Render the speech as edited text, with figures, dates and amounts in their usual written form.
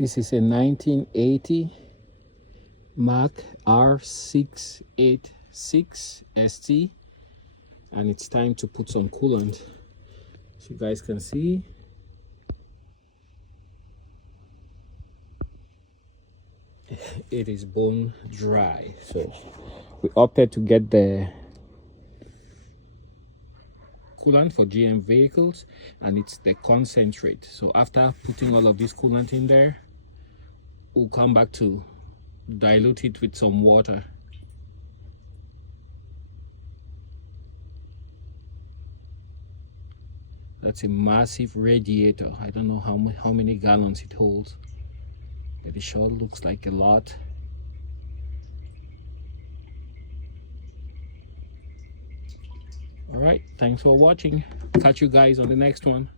This is a 1980 Mack R686ST, and it's time to put some coolant. So you guys can see it is bone dry, so we opted to get the coolant for GM vehicles, and it's the concentrate. So after putting all of this coolant in there, we'll come back to dilute it with some water. That's a massive radiator. I don't know how many gallons it holds, but it sure looks like a lot. All right, thanks for watching. Catch you guys on the next one.